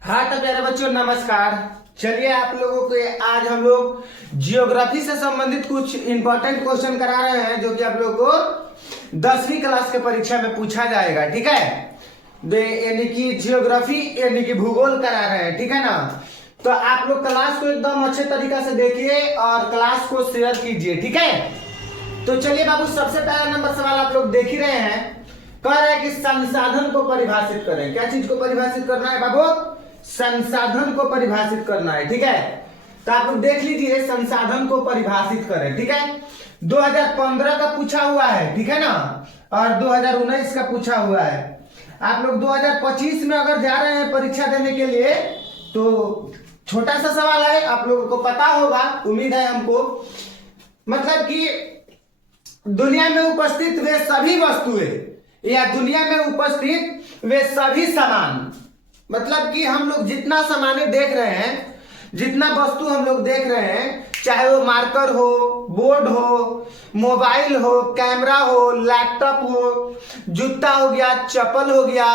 हाँ तो प्यारे बच्चों नमस्कार। चलिए आप लोगों को आज हम लोग जियोग्राफी से संबंधित कुछ इंपॉर्टेंट क्वेश्चन करा रहे हैं जो कि आप लोगों को 10वीं क्लास के परीक्षा में पूछा जाएगा। ठीक है, यानी कि जियोग्राफी यानी कि भूगोल करा रहे हैं। ठीक है ना, तो आप लोग क्लास को एकदम अच्छे तरीका से देखिए और क्लास को शेयर कीजिए। ठीक है, तो चलिए बाबू, सबसे पहला नंबर सवाल आप लोग देख ही रहे हैं। कह रहा है कि संसाधन को परिभाषित करें। क्या चीज को परिभाषित करना है बाबू? संसाधन को परिभाषित करना है। ठीक है, तो आप लोग देख लीजिए, संसाधन को परिभाषित करें। ठीक है, 2015 का पूछा हुआ है। ठीक है ना, और 2019 का पूछा हुआ है। आप लोग 2025 में अगर जा रहे हैं परीक्षा देने के लिए तो छोटा सा सवाल है, आप लोगों को पता होगा, उम्मीद है हमको। मतलब कि दुनिया में उपस्थित वे सभी वस्तुएं या दुनिया में उपस्थित वे सभी सामान, मतलब कि हम लोग जितना सामाने देख रहे हैं, जितना वस्तु हम लोग देख रहे हैं, चाहे वो मार्कर हो, बोर्ड हो, मोबाइल हो, कैमरा हो, लैपटॉप हो, जूता हो गया, चप्पल हो गया,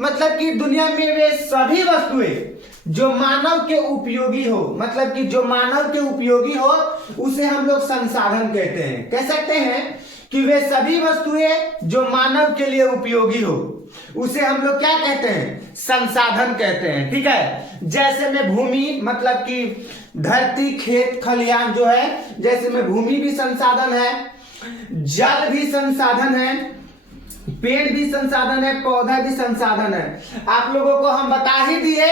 मतलब कि दुनिया में वे सभी वस्तुएं जो मानव के उपयोगी हो, मतलब कि जो मानव के उपयोगी हो, उसे हम लोग संसाधन कहते हैं। कह सकते हैं कि वे सभी वस्तुएं जो मानव के लिए उपयोगी हो, उसे हम लोग क्या कहते हैं? संसाधन कहते हैं। ठीक है, जैसे में भूमि, मतलब कि धरती, खेत खलिहान जो है, जैसे में भूमि भी संसाधन है, जल भी संसाधन है, पेड़ भी संसाधन है, पौधा भी संसाधन है। आप लोगों को हम बता ही दिए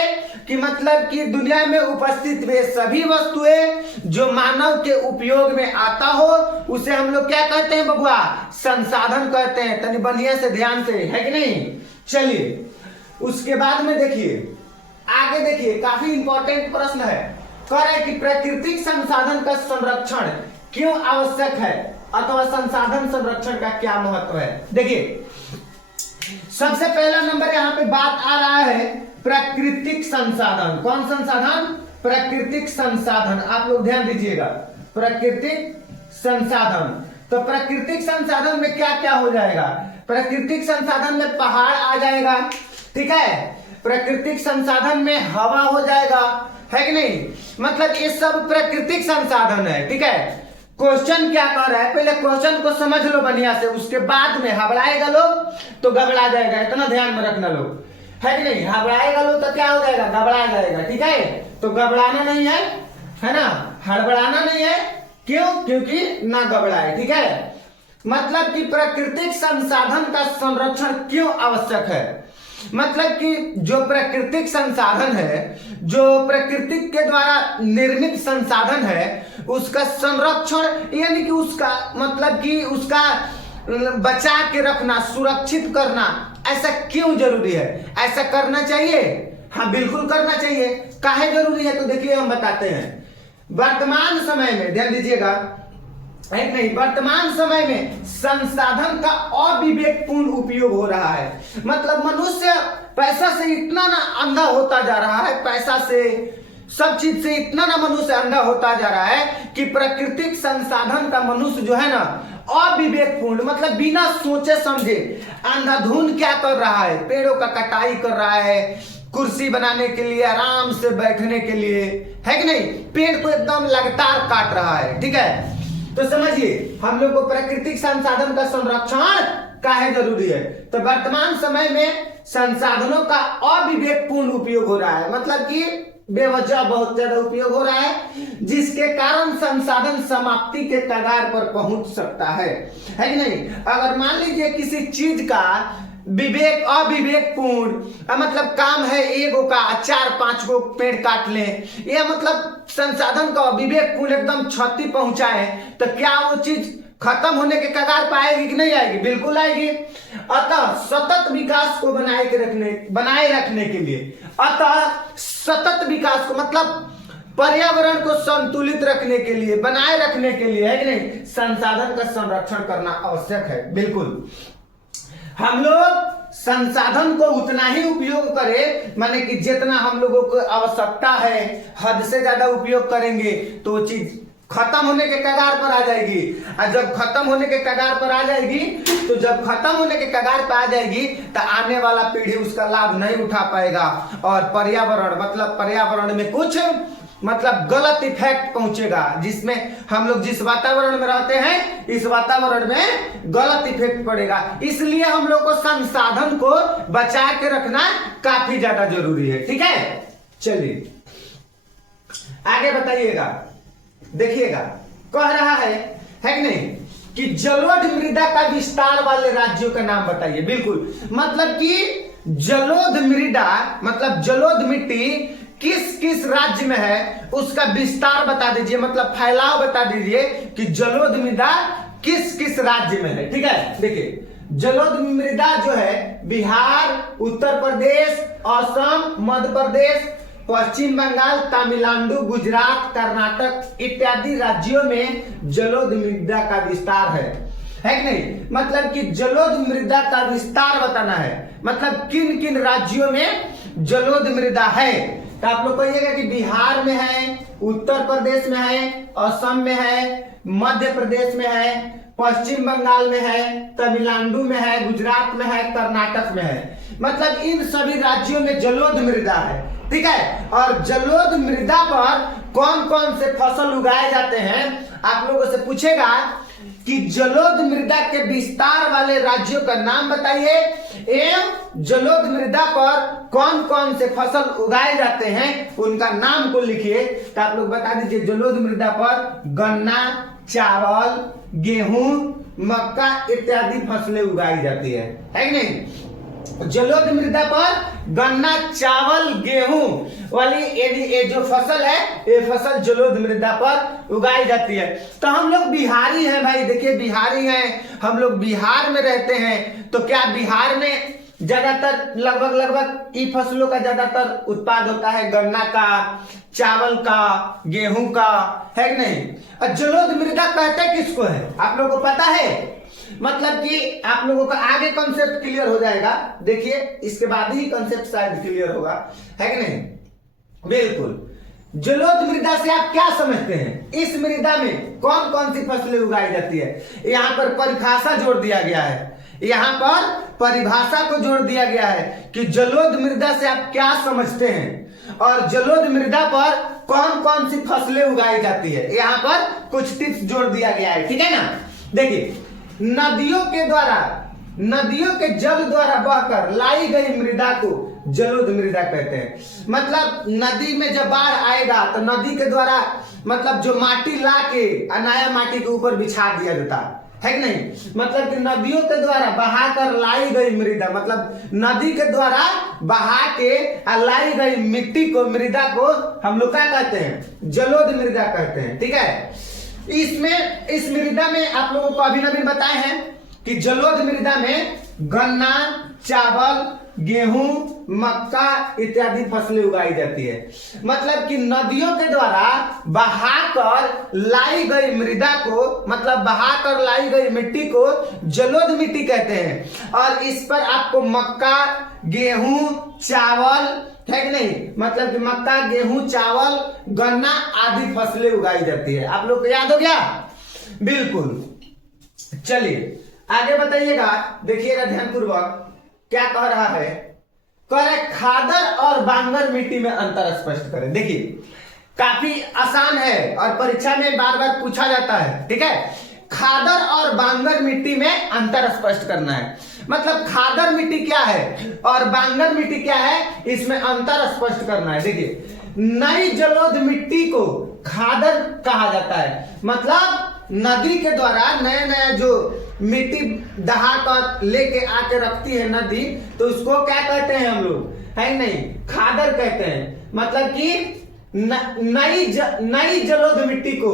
कि मतलब कि दुनिया में उपस्थित वे सभी वस्तुएं जो मानव के उपयोग में आता हो, उसे हम लोग क्या कहते हैं बबुआ? संसाधन कहते हैं। तनी बढ़िया से ध्यान से, है कि नहीं? चलिए उसके बाद में देखिए, आगे देखिए, काफी इंपॉर्टेंट प्रश्न है। कह रहे कि प्राकृतिक संसाधन का संरक्षण क्यों आवश्यक है, अथवा संसाधन संरक्षण का क्या महत्व है। देखिए, सबसे पहला नंबर यहाँ पे बात आ रहा है प्राकृतिक संसाधन। कौन संसाधन? प्राकृतिक संसाधन। आप लोग ध्यान दीजिएगा, प्राकृतिक संसाधन। तो प्राकृतिक संसाधन में क्या क्या हो जाएगा? प्राकृतिक संसाधन में पहाड़ आ जाएगा। ठीक है, प्राकृतिक संसाधन में हवा हो जाएगा, है कि नहीं? मतलब ये सब प्राकृतिक संसाधन है। ठीक है, क्वेश्चन क्या कर रहा है, पहले क्वेश्चन को समझ लो बढ़िया से, उसके बाद में हबड़ाएगा लोग तो गबड़ा जाएगा। इतना ध्यान में रखना लोग, है कि नहीं? हबड़ाएगा लोग तो क्या हो जाएगा? गबड़ा जाएगा। ठीक है, तो घबराना नहीं है ना, हड़बड़ाना नहीं है। क्यों? क्योंकि ना घबराए। ठीक है, मतलब कि प्राकृतिक संसाधन का संरक्षण क्यों आवश्यक है? मतलब कि जो प्राकृतिक संसाधन है, जो प्रकृति के द्वारा निर्मित संसाधन है, उसका संरक्षण यानी कि उसका मतलब कि उसका बचा के रखना, सुरक्षित करना, ऐसा क्यों जरूरी है? ऐसा करना चाहिए? हाँ बिल्कुल करना चाहिए। काहे जरूरी है? तो देखिए हम बताते हैं। वर्तमान समय में ध्यान दीजिएगा, नहीं, वर्तमान समय में संसाधन का अविवेकपूर्ण उपयोग हो रहा है। मतलब मनुष्य पैसा से इतना ना अंधा होता जा रहा है, पैसा से, सब चीज से इतना ना मनुष्य अंधा होता जा रहा है कि प्राकृतिक संसाधन का मनुष्य जो है ना अविवेकपूर्ण, मतलब बिना सोचे समझे अंधाधुंध क्या कर रहा है? पेड़ों का कटाई कर रहा है, कुर्सी बनाने के लिए, आराम से बैठने के लिए, है कि नहीं? पेड़ को एकदम लगातार काट रहा है। ठीक है, तो समझिए हम लोग को प्राकृतिक संसाधन का संरक्षण काहे जरूरी है? तो वर्तमान समय में संसाधनों का अविवेकपूर्ण उपयोग हो रहा है, मतलब कि बेवजह बहुत ज्यादा उपयोग हो रहा है, जिसके कारण संसाधन समाप्ति के कगार पर पहुंच सकता है कि नहीं? अगर मान लीजिए किसी चीज का विवेक अविवेकपूर्ण मतलब काम है, एगो का 4-5 गो पेड़ काट ले, या मतलब संसाधन का अविवेकपूर्ण एकदम क्षति पहुंचाए, तो क्या वो चीज खत्म होने के कगार पर आएगी कि नहीं आएगी? बिल्कुल आएगी। अतः सतत विकास को बनाए रखने के लिए, अतः सतत विकास को मतलब पर्यावरण को संतुलित रखने के लिए, बनाए रखने के लिए, है कि नहीं, संसाधन का संरक्षण करना आवश्यक है। बिल्कुल हम लोग संसाधन को उतना ही उपयोग करें, माने कि जितना हम लोगों को आवश्यकता है, हद से ज्यादा उपयोग करेंगे तो वो चीज खत्म होने के कगार पर आ जाएगी। और जब खत्म होने के कगार पर आ जाएगी, तो जब खत्म होने के कगार पर आ जाएगी तो आने वाला पीढ़ी उसका लाभ नहीं उठा पाएगा और पर्यावरण में कुछ गलत इफेक्ट पहुंचेगा, जिसमें हम लोग जिस वातावरण में रहते हैं इस वातावरण में गलत इफेक्ट पड़ेगा। इसलिए हम लोग को संसाधन को बचा के रखना काफी ज्यादा जरूरी है। ठीक है, चलिए आगे बताइएगा। देखिएगा, कह रहा है कि नहीं कि जलोढ़ मृदा का विस्तार वाले राज्यों का नाम बताइए। बिल्कुल, मतलब कि जलोढ़ मृदा मतलब जलोढ़ मिट्टी किस किस राज्य में है उसका विस्तार बता दीजिए, मतलब फैलाव बता दीजिए कि जलोढ़ मृदा किस किस राज्य में है। ठीक है, देखिए जलोढ़ मृदा जो है बिहार, उत्तर प्रदेश, असम, मध्य प्रदेश, पश्चिम बंगाल, तमिलनाडु, गुजरात, कर्नाटक इत्यादि राज्यों में जलोढ़ मृदा का विस्तार है कि नहीं। मतलब कि जलोढ़ मृदा का विस्तार बताना है, मतलब किन किन राज्यों में जलोढ़ मृदा है। तो आप लोग कहिएगा कि बिहार में है, उत्तर प्रदेश में है, असम में है, मध्य प्रदेश में है, पश्चिम बंगाल में है, तमिलनाडु में है, गुजरात में है, कर्नाटक में है। मतलब इन सभी राज्यों में जलोढ़ मृदा है। ठीक है, और जलोढ़ मृदा पर कौन कौन से फसल उगाए जाते हैं, आप लोगों से पूछेगा कि जलोढ़ मृदा के विस्तार वाले राज्यों का नाम बताइए एवं जलोढ़ मृदा पर कौन कौन से फसल उगाए जाते हैं उनका नाम को लिखिए। तो आप लोग बता दीजिए, जलोढ़ मृदा पर गन्ना, चावल, गेहूं, मक्का इत्यादि फसलें उगाई जाती है कि नहीं। जलोढ़ मृदा पर गन्ना, चावल, गेहूं वाली ये जो फसल है ये फसल जलोढ़ मृदा पर उगाई जाती है। तो हम लोग बिहारी हैं भाई, देखिए बिहारी हैं, हम लोग बिहार में रहते हैं। तो क्या बिहार में ज्यादातर लगभग इन फसलों का ज्यादातर उत्पाद होता है, गन्ना का, चावल का, गेहूं का, है कि नहीं। और जलोढ़ मृदा कहते किसको है आप लोगों को पता है, मतलब कि आप लोगों का आगे कॉन्सेप्ट क्लियर हो जाएगा। देखिए इसके बाद ही कॉन्सेप्ट शायद क्लियर होगा, है कि नहीं। बिल्कुल, जलोढ़ मृदा से आप क्या समझते हैं, इस मृदा में कौन कौन सी फसलें उगाई जाती है। यहाँ पर परिभाषा जोड़ दिया गया है, यहाँ पर परिभाषा को जोड़ दिया गया है कि जलोढ़ मृदा से आप क्या समझते हैं और जलोढ़ मृदा पर कौन कौन सी फसलें उगाई जाती है। यहाँ पर कुछ टिप्स जोड़ दिया गया है, ठीक है ना। देखिए, नदियों के जल द्वारा बहकर लाई गई मृदा को जलोढ़ मृदा कहते हैं। मतलब नदी में जब बाढ़ आएगा तो नदी के द्वारा मतलब जो माटी ला के नया माटी के ऊपर बिछा दिया जाता है कि नहीं। मतलब कि नदियों के द्वारा बहा कर लाई गई मृदा, मतलब नदी के द्वारा बहा के लाई गई मिट्टी को, मृदा को हम लोग क्या कहते हैं, जलोढ़ मृदा कहते हैं। ठीक है, इस मृदा में आप लोगों को अभी नवीन बताए हैं कि जलोढ़ मृदा में गन्ना, चावल, गेहूं, मक्का इत्यादि फसलें उगाई जाती है। मतलब कि नदियों के द्वारा बहाकर लाई गई मृदा को, मतलब बहाकर लाई गई मिट्टी को जलोढ़ मिट्टी कहते हैं। और इस पर आपको मक्का, गेहूं, चावल, है कि नहीं, मतलब कि मक्का, गेहूं, चावल, गन्ना आदि फसलें उगाई जाती है। आप लोग को याद हो गया। बिल्कुल, चलिए आगे बताइएगा, देखिएगा ध्यानपूर्वक क्या कह रहा है। कह रहे खादर और बांगर मिट्टी में अंतर स्पष्ट करें। देखिए काफी आसान है और परीक्षा में बार बार पूछा जाता है। ठीक है, खादर और बांगर मिट्टी में अंतर स्पष्ट करना है। मतलब खादर मिट्टी क्या है और बांगर मिट्टी क्या है, इसमें अंतर स्पष्ट करना है। देखिए, नई जलोढ़ मिट्टी को खादर कहा जाता है। मतलब नदी के द्वारा नया नया जो मिट्टी दहा कर लेके आके रखती है नदी, तो उसको क्या कहते हैं हम लोग, है नहीं, खादर कहते हैं। मतलब कि नई जलोढ़ मिट्टी को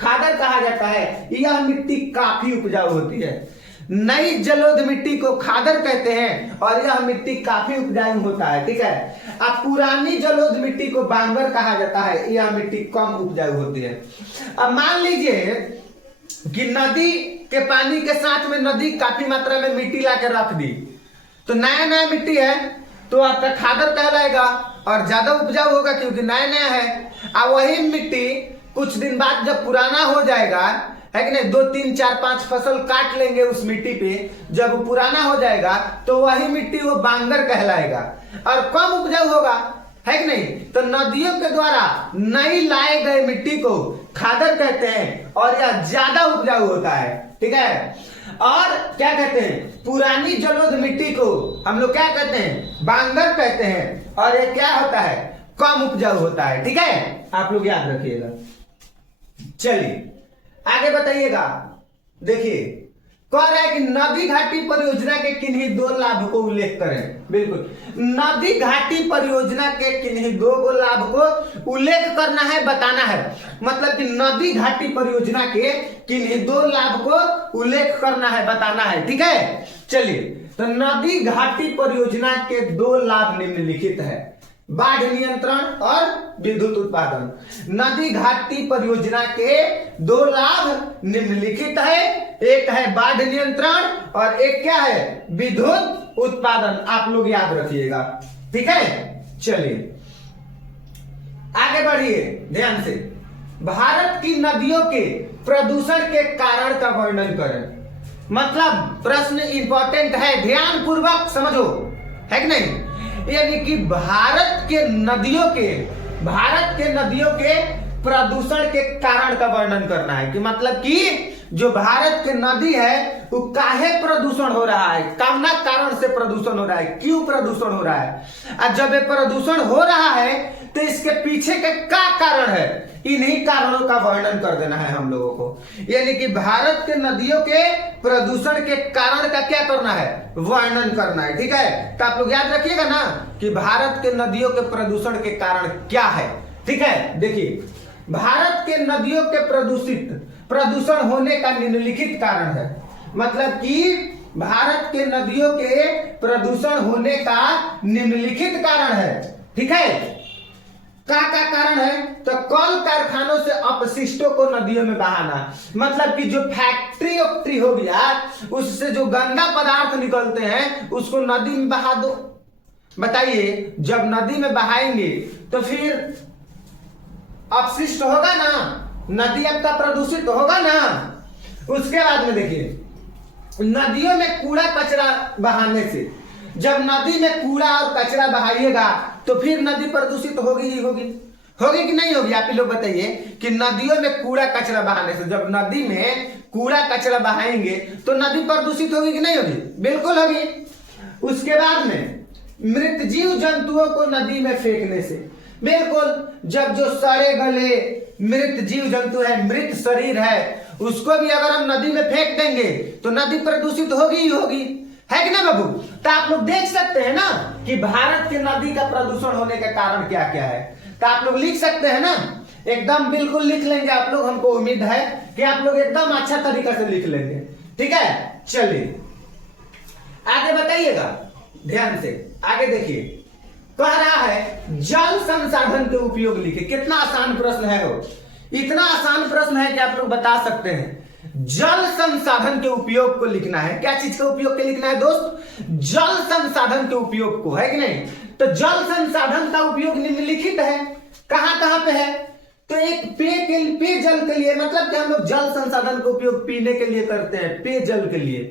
खादर कहा जाता है। यह मिट्टी काफी उपजाऊ होती है। नई जलोढ़ मिट्टी को खादर कहते हैं और यह मिट्टी काफी उपजाऊ होता है। ठीक है, अब पुरानी जलोढ़ मिट्टी को बांगर कहा जाता है, यह मिट्टी कम उपजाऊ होती है। अब मान लीजिए कि नदी के पानी के साथ में नदी काफी मात्रा में मिट्टी लाकर रख दी, तो नया नया मिट्टी है तो आपका खादर कहलाएगा और ज्यादा उपजाऊ होगा क्योंकि नया नया है। अब वही मिट्टी कुछ दिन बाद जब पुराना हो जाएगा, है कि नहीं, 2 3 4 5 फसल काट लेंगे उस मिट्टी पे, जब वो पुराना हो जाएगा तो वही मिट्टी वो बांगर कहलाएगा और कम उपजाऊ होगा, है कि नहीं। तो नदियों के द्वारा नई लाए गए मिट्टी को खादर कहते हैं और यह ज्यादा उपजाऊ होता है, ठीक है। और क्या कहते हैं, पुरानी जलोढ़ मिट्टी को हम लोग क्या कहते हैं, बांगर कहते हैं और ये क्या होता है, कम उपजाऊ होता है, ठीक है। आप लोग याद रखिएगा। चलिए आगे बताइएगा। देखिए कह रहा है कि नदी घाटी परियोजना के किन्हीं 2 लाभ को उल्लेख करें। बिल्कुल, नदी घाटी परियोजना के किन्हीं 2 लाभ को उल्लेख करना है, बताना है। मतलब कि नदी घाटी परियोजना के किन्हीं 2 लाभ को उल्लेख करना है, बताना है, ठीक है। चलिए, तो नदी घाटी परियोजना के 2 लाभ निम्नलिखित है, बाढ़ नियंत्रण और विद्युत उत्पादन। नदी घाटी परियोजना के 2 लाभ निम्नलिखित है, एक है बाढ़ नियंत्रण और एक क्या है, विद्युत उत्पादन। आप लोग याद रखिएगा, ठीक है। चलिए आगे बढ़िए ध्यान से। भारत की नदियों के प्रदूषण के कारण का वर्णन करें। मतलब प्रश्न इंपॉर्टेंट है, ध्यान पूर्वक समझो, है कि नहीं। यानी कि भारत के नदियों के प्रदूषण के कारण का वर्णन करना है, कि मतलब कि जो भारत के नदी है वो काहे प्रदूषण हो रहा है, कामना कारण से प्रदूषण हो रहा है, क्यों प्रदूषण हो रहा है, और जब ये प्रदूषण हो रहा है तो इसके पीछे के क्या कारण है, इन्हीं कारणों का वर्णन कर देना है हम लोगों को। यानी कि भारत के नदियों के प्रदूषण के कारण का क्या करना है, वर्णन करना है, ठीक है। तो आप लोग याद रखिएगा ना कि भारत के नदियों के प्रदूषण के कारण क्या है, ठीक है। देखिए, भारत के नदियों के प्रदूषण होने का निम्नलिखित कारण है। मतलब कि भारत के नदियों के प्रदूषण होने का निम्नलिखित कारण है, ठीक है। क्या कारण है, तो कल कारखानों से अपशिष्टों को नदियों में बहाना। मतलब कि जो फैक्ट्री हो गया, उससे जो गंदा पदार्थ निकलते हैं उसको नदी में बहा दो। बताइए, जब नदी में बहाएंगे तो फिर अपशिष्ट होगा ना, नदी आपका प्रदूषित होगा ना। उसके बाद में देखिए, नदियों में कूड़ा कचरा बहाने से, जब नदी में कूड़ा और कचरा बहाइएगा तो फिर नदी प्रदूषित होगी ही होगी कि नहीं होगी। आप लोग बताइए कि नदियों में कूड़ा कचरा बहाने से, जब नदी में कूड़ा कचरा बहाएंगे तो नदी प्रदूषित होगी कि नहीं होगी, बिल्कुल होगी। उसके बाद में मृत जीव जंतुओं को नदी में फेंकने से, बिल्कुल, जब जो सड़े गले मृत जीव जंतु है, मृत शरीर है, उसको भी अगर हम नदी में फेंक देंगे तो नदी प्रदूषित होगी ही होगी, है कि ना बाबू। तो आप लोग देख सकते हैं ना कि भारत की नदी का प्रदूषण होने का कारण क्या क्या है। तो आप लोग लिख सकते हैं ना, एकदम बिल्कुल लिख लेंगे आप लोग। हमको उम्मीद है कि आप लोग एकदम अच्छा तरीका से लिख लेंगे, ठीक है। चलिए आगे बताइएगा ध्यान से, आगे देखिए। कह रहा है जल संसाधन के उपयोग लिखे। कितना आसान प्रश्न है वो, इतना आसान प्रश्न है कि आप लोग बता सकते हैं। जल संसाधन के उपयोग को लिखना है। क्या चीज का उपयोग के लिखना है दोस्त, जल संसाधन के उपयोग को, है कि नहीं। तो जल संसाधन का उपयोग निम्नलिखित है, कहां कहां पे है, तो एक पेयजल के लिए, मतलब कि हम लोग जल संसाधन का उपयोग पीने के लिए करते हैं, पेयजल के लिए,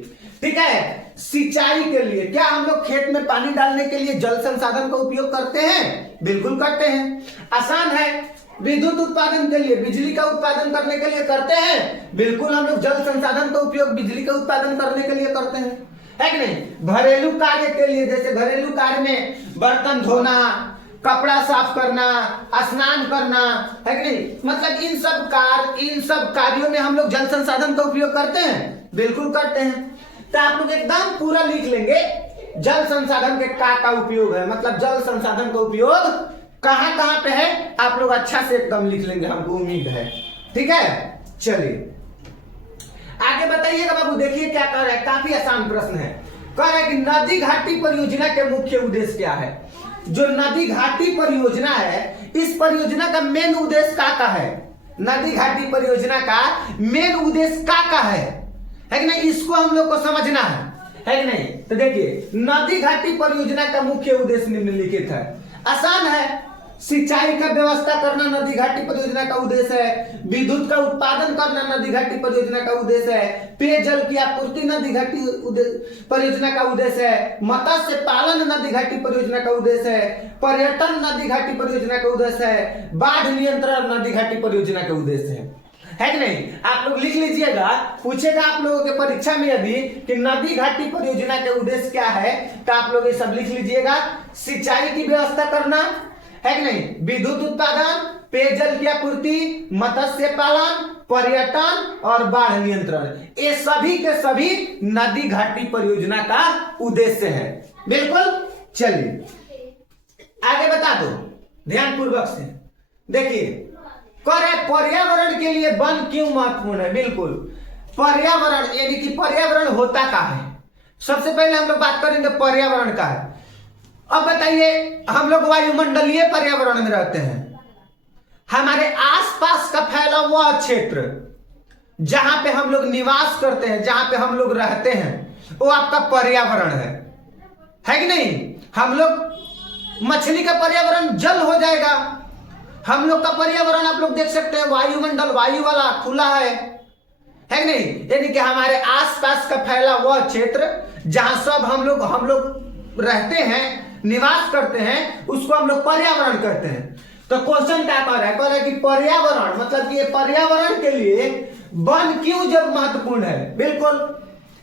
ठीक है। सिंचाई के लिए, क्या हम लोग खेत में पानी डालने के लिए जल संसाधन का उपयोग करते हैं, बिल्कुल करते हैं, आसान है। विद्युत उत्पादन के लिए, बिजली का उत्पादन करने के लिए करते हैं, बिल्कुल हम लोग जल संसाधन का उपयोग बिजली का उत्पादन करने के लिए करते हैं, है कि नहीं। घरेलू कार्य के लिए, जैसे घरेलू कार्य में बर्तन धोना, कपड़ा साफ करना, स्नान करना, है कि नहीं। मतलब इन सब कार्यों में हम लोग जल संसाधन का उपयोग करते हैं, बिल्कुल करते हैं। तो आप लोग एकदम पूरा लिख लेंगे जल संसाधन के का उपयोग है, मतलब जल संसाधन का उपयोग कहां कहां पे है, आप लोग अच्छा से एकदम लिख लेंगे, हमको उम्मीद है, ठीक है। चलिए आगे बताइएगा बाबू। देखिए क्या कह रहा है, काफी आसान प्रश्न है। कह रहा है कि नदी घाटी परियोजना के मुख्य उद्देश्य क्या है। जो नदी घाटी परियोजना है, इस परियोजना का मेन उद्देश्य का है, नदी घाटी परियोजना का मेन उद्देश्य का है कि नहीं, इसको हम लोग को समझना है कि नहीं। तो देखिए, नदी घाटी परियोजना का मुख्य उद्देश्य निम्नलिखित है, आसान है, सिंचाई का व्यवस्था करना नदी घाटी परियोजना का उद्देश्य है। विद्युत का उत्पादन करना नदी घाटी परियोजना का उद्देश्य है। पेयजल की आपूर्ति नदी घाटी परियोजना का उद्देश्य है। मत्स्य पालन नदी घाटी परियोजना का उद्देश्य है। पर्यटन नदी घाटी परियोजना का उद्देश्य है। बाढ़ नियंत्रण नदी घाटी परियोजना का उद्देश्य है कि नहीं? आप लोग लिख लीजिएगा, पूछेगा आप लोगों के परीक्षा में यदि कि नदी घाटी परियोजना के उद्देश्य क्या है, तो आप लोग ये सब लिख लीजिएगा। सिंचाई की व्यवस्था करना है कि नहीं, विद्युत उत्पादन, पेयजल की आपूर्ति, मत्स्य पालन, पर्यटन और बाढ़ नियंत्रण, ये सभी के सभी नदी घाटी परियोजना का उद्देश्य है। बिल्कुल। चलिए आगे बता दो ध्यान पूर्वक से। देखिए पर्यावरण के लिए वन क्यों महत्वपूर्ण है? बिल्कुल, पर्यावरण यानी कि पर्यावरण होता क्या है? सबसे पहले हम लोग बात करेंगे पर्यावरण का है। अब बताइए, हम लोग वायुमंडलीय पर्यावरण में रहते हैं। हमारे आसपास का फैला हुआ क्षेत्र जहां पे हम लोग निवास करते हैं, जहां पे हम लोग रहते हैं, वो आपका पर्यावरण है कि नहीं? हम लोग मछली का पर्यावरण जल हो जाएगा। हम लोग का पर्यावरण आप लोग देख सकते हैं, वायुमंडल वायु वाला खुला है कि नहीं? यानी कि हमारे आसपास का फैला हुआ क्षेत्र जहां सब हम लोग रहते हैं, निवास करते हैं, उसको हम लोग पर्यावरण कहते हैं। तो क्वेश्चन क्या कह रहा है कि पर्यावरण मतलब कि पर्यावरण के लिए वन क्यों जब महत्वपूर्ण है? बिल्कुल,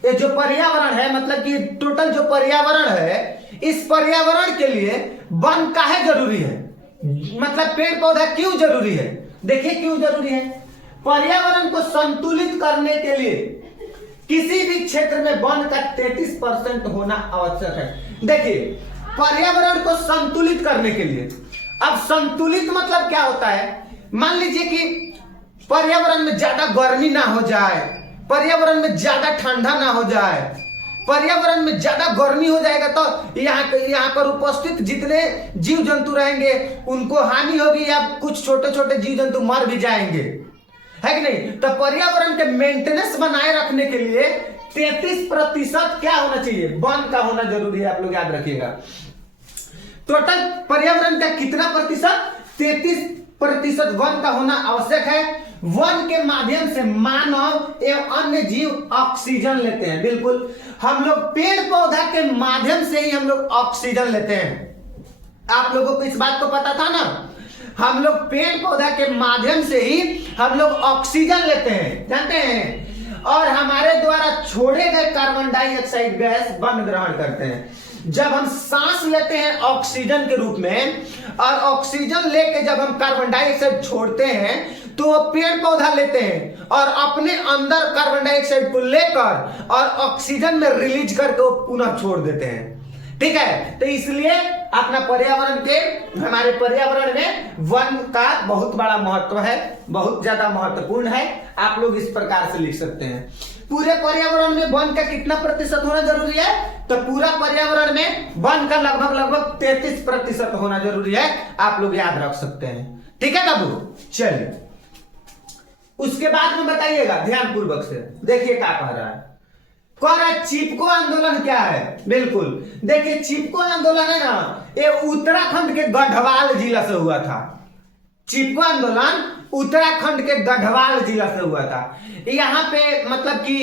ये जो पर्यावरण है मतलब कि टोटल जो पर्यावरण है, इस पर्यावरण के लिए वन काहे जरूरी है? मतलब पेड़ पौधा क्यों जरूरी है? देखिए क्यों जरूरी है। पर्यावरण को संतुलित करने के लिए किसी भी क्षेत्र में वन का 33% होना आवश्यक है। देखिए पर्यावरण को संतुलित करने के लिए, अब संतुलित मतलब क्या होता है? मान लीजिए कि पर्यावरण में ज्यादा गर्मी ना हो जाए, पर्यावरण में ज्यादा ठंडा ना हो जाए, पर्यावरण में ज्यादा गर्मी हो जाएगा तो यहाँ पर उपस्थित जितने जीव जंतु रहेंगे उनको हानि होगी या कुछ छोटे छोटे जीव जंतु मर भी जाएंगे, है कि नहीं? तो पर्यावरण के मेंटेनेंस बनाए रखने के लिए 33% क्या होना चाहिए? वन का होना जरूरी है। आप लोग याद रखिएगा, टोटल पर्यावरण का कितना प्रतिशत? 33% वन का होना आवश्यक है। वन के माध्यम से मानव एवं अन्य जीव ऑक्सीजन लेते हैं। बिल्कुल, हम लोग पेड़ पौधा के माध्यम से ही हम लोग ऑक्सीजन लेते हैं। आप लोगों को इस बात को पता था ना? हम लोग पेड़ पौधा के माध्यम से ही हम लोग ऑक्सीजन लेते हैं, जानते हैं? और हमारे द्वारा छोड़े गए कार्बन डाइऑक्साइड गैस वन ग्रहण करते हैं। जब हम सांस लेते हैं ऑक्सीजन के रूप में, और ऑक्सीजन लेके जब हम कार्बन डाइऑक्साइड छोड़ते हैं तो वो पेड़ पौधा लेते हैं और अपने अंदर कार्बन डाइऑक्साइड को लेकर और ऑक्सीजन में रिलीज करके वो पुनः छोड़ देते हैं। ठीक है, तो इसलिए अपना पर्यावरण के, हमारे पर्यावरण में वन का बहुत बड़ा महत्व है, बहुत ज्यादा महत्वपूर्ण है। आप लोग इस प्रकार से लिख सकते हैं। पूरे पर्यावरण में वन का कितना प्रतिशत होना जरूरी है? तो पूरा पर्यावरण में वन का लगभग 33% होना जरूरी है। आप लोग याद रख सकते हैं। ठीक है बाबू, चलिए उसके बाद में बताइएगा ध्यान पूर्वक से। देखिए क्या कह रहा है। चिपको आंदोलन क्या है? बिल्कुल, देखिए चिपको आंदोलन है ना, ये उत्तराखंड के गढ़वाल जिला से हुआ था। चिपको आंदोलन उत्तराखंड के गढ़वाल जिला से हुआ था। यहाँ पे मतलब कि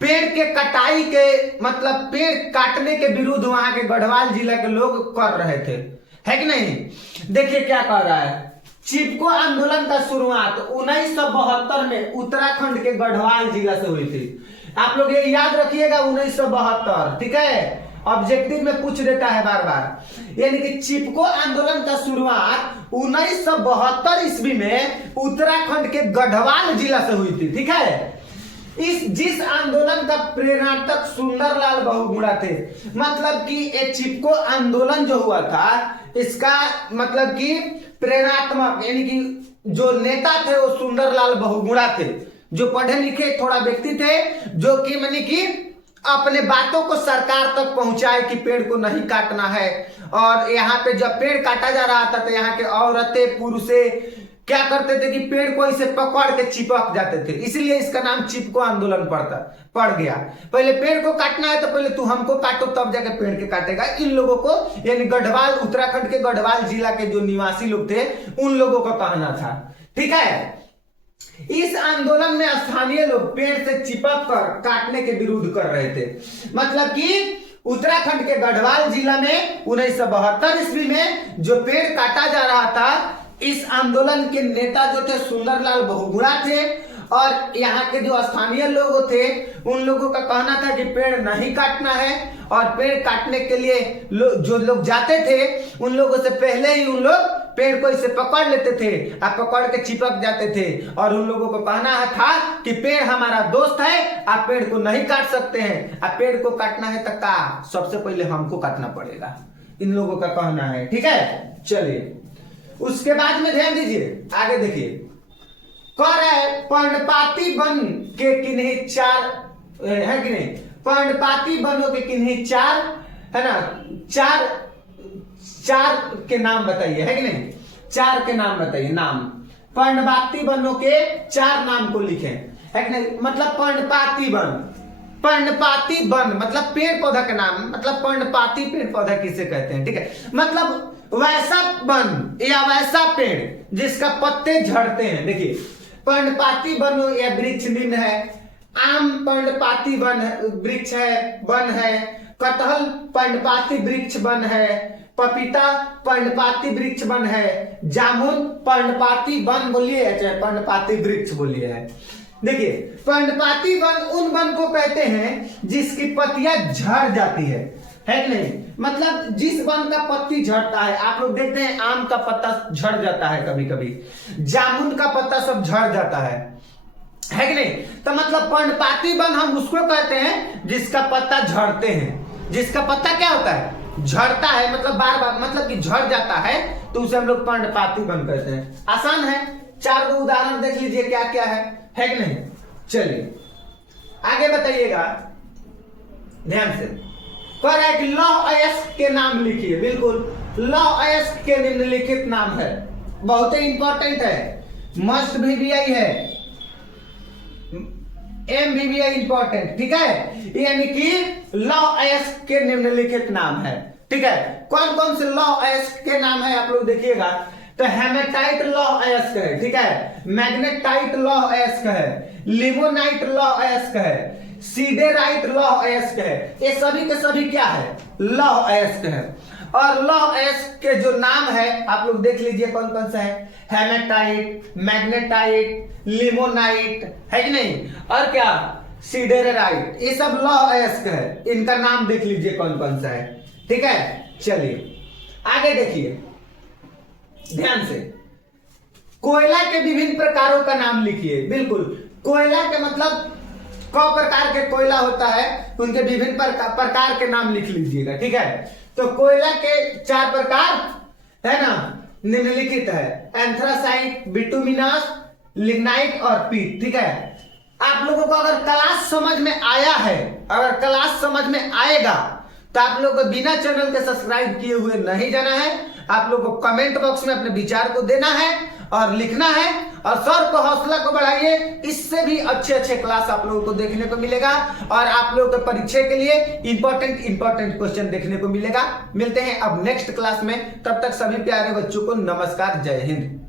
पेड़ के कटाई के मतलब पेड़ काटने के विरुद्ध वहां के गढ़वाल जिला के लोग कर रहे थे, है कि नहीं? देखिए क्या कह रहा है। चिपको आंदोलन का शुरुआत 1972 में उत्तराखंड के गढ़वाल जिला से हुई थी। आप लोग ये याद रखिएगा 1972, ठीक है? ऑब्जेक्टिव में पूछ देता है बार बार। यानी कि चिपको आंदोलन का शुरुआत 1972 ईस्वी में उत्तराखंड के गढ़वाल जिला से हुई थी, ठीक है? जिस आंदोलन का प्रेरणात्मक सुंदरलाल बहुगुणा थे। मतलब कि ये चिपको आंदोलन जो हुआ था, इसका मतलब कि प्रेरणात्मक यानी कि जो नेता थे वो सुंदरलाल बहुगुणा थे, जो पढ़े लिखे थोड़ा व्यक्ति थे, जो कि माने कि अपने बातों को सरकार तक पहुंचाए कि पेड़ को नहीं काटना है। और यहाँ पे जब पेड़ काटा जा रहा था तो यहाँ के औरतें, पुरुषे, क्या करते थे कि पेड़ को इसे पकड़ के चिपक जाते थे, इसलिए इसका नाम चिपको आंदोलन पड़ गया। पहले पेड़ को काटना है तो पहले तू हमको काटो तब जाके पेड़ के काटेगा। इन लोगों को यानी गढ़वाल, उत्तराखंड के गढ़वाल जिला के जो निवासी लोग थे उन लोगों का कहना था। ठीक है, इस आंदोलन में स्थानीय लोग पेड़ से चिपक कर काटने के विरोध कर रहे थे। मतलब कि उत्तराखंड के गढ़वाल जिला में 1972 ईस्वी में जो पेड़ काटा जा रहा था, इस आंदोलन के नेता जो थे सुंदरलाल बहुगुणा थे, और यहाँ के जो स्थानीय लोग थे उन लोगों का कहना था कि पेड़ नहीं काटना है, और पेड़ काटने के लिए जो लोग जाते थे उन लोगों से पहले ही उन लोग पेड़ को इसे पकड़ लेते थे और पकड़ के चिपक जाते थे, और उन लोगों को कहना था कि पेड़ हमारा दोस्त है, आप पेड़ को नहीं काट सकते हैं, आप पेड़ को काटना है तो का सबसे पहले हमको काटना पड़ेगा, इन लोगों का कहना है। ठीक है, चलिए उसके बाद में ध्यान दीजिए, आगे देखिए, कह रहा है पर्णपाती वन के किन्हीं चार है कि नहीं, पर्णपाती वनों के किन्हीं चार, है ना, चार के नाम बताइए, है कि नहीं, चार के नाम बताइए, नाम पर्णपाती वनों के 4 नाम को लिखें, है कि नहीं। मतलब पर्णपाती वन मतलब पेड़ पौधा का नाम, मतलब पर्णपाती पेड़ पौधा किसे कहते हैं। ठीक है, मतलब वैसा वन या वैसा पेड़ जिसका पत्ते झड़ते हैं। देखिए, पर्णपाती वन या वृक्ष निम्न है, आम पर्णपाती वृक्ष है, वन है, कटहल पर्णपाती वृक्ष वन है, पपीता पर्णपाती वृक्ष वन है, जामुन पर्णपाती वन बोलिए चाहे पर्णपाती वृक्ष बोलिए है। देखिए, पर्णपाती वन उन वन को कहते हैं जिसकी पत्तियां झड़ जाती है कि नहीं, मतलब जिस वन का पत्ती झड़ता है, आप लोग देखते हैं आम का पत्ता झड़ जाता है, कभी कभी जामुन का पत्ता सब झड़ जाता है कि नहीं। तो मतलब पर्णपाती वन हम उसको कहते हैं जिसका पत्ता झड़ते हैं, जिसका पत्ता क्या होता है, झड़ता है, मतलब बार बार, मतलब कि झड़ जाता है, तो उसे हम लोग पर्णपाती वन कहते हैं। आसान है, 4 उदाहरण देख लीजिए क्या क्या है कि नहीं। चलिए आगे बताइएगा, ध्यान से। कह रहा है कि लौह अयस्क के नाम लिखिए। बिल्कुल, लौह अयस्क के निम्नलिखित नाम है, बहुत ही इंपॉर्टेंट है, मस्ट VVI है, MVVI इंपॉर्टेंट। ठीक है, यानी कि लौह अयस्क के निम्नलिखित नाम है। ठीक है, कौन कौन से लौह अयस्क के नाम है आप लोग देखिएगा। तो हेमेटाइट लौह अयस्क है, ठीक है, मैग्नेटाइट लौह अयस्क है, लिमोनाइट लौह अयस्क है, सीडेराइट लौह अयस्क है। ये सभी के सभी क्या है, लौह अयस्क है। और लौह अयस्क के जो नाम है आप लोग देख लीजिए कौन कौन सा है, हेमेटाइट, मैग्नेटाइट, लिमोनाइट, है कि नहीं, और क्या सीडेराइट, ये सब लौह अयस्क है, इनका नाम देख लीजिए कौन कौन सा है। ठीक है, चलिए आगे देखिए ध्यान से, कोयला के विभिन्न प्रकारों का नाम लिखिए। बिल्कुल, कोयला के मतलब कौ प्रकार के कोयला होता है, उनके विभिन्न प्रकार के नाम लिख लीजिएगा। ठीक है, तो कोयला के 4 प्रकार है ना, निम्नलिखित है, एंथ्रासाइट, बिटुमिनस, लिग्नाइट और पीट। ठीक है, आप लोगों को अगर क्लास समझ में आया है, अगर क्लास समझ में आएगा तो आप लोगों को बिना चैनल के सब्सक्राइब किए हुए नहीं जाना है, आप लोगों को कमेंट बॉक्स में अपने विचार को देना है और लिखना है, और सर को हौसला को बढ़ाइए, इससे भी अच्छे क्लास आप लोगों को देखने को मिलेगा, और आप लोगों के परीक्षा के लिए इंपॉर्टेंट क्वेश्चन देखने को मिलेगा। मिलते हैं अब नेक्स्ट क्लास में, तब तक सभी प्यारे बच्चों को नमस्कार, जय हिंद।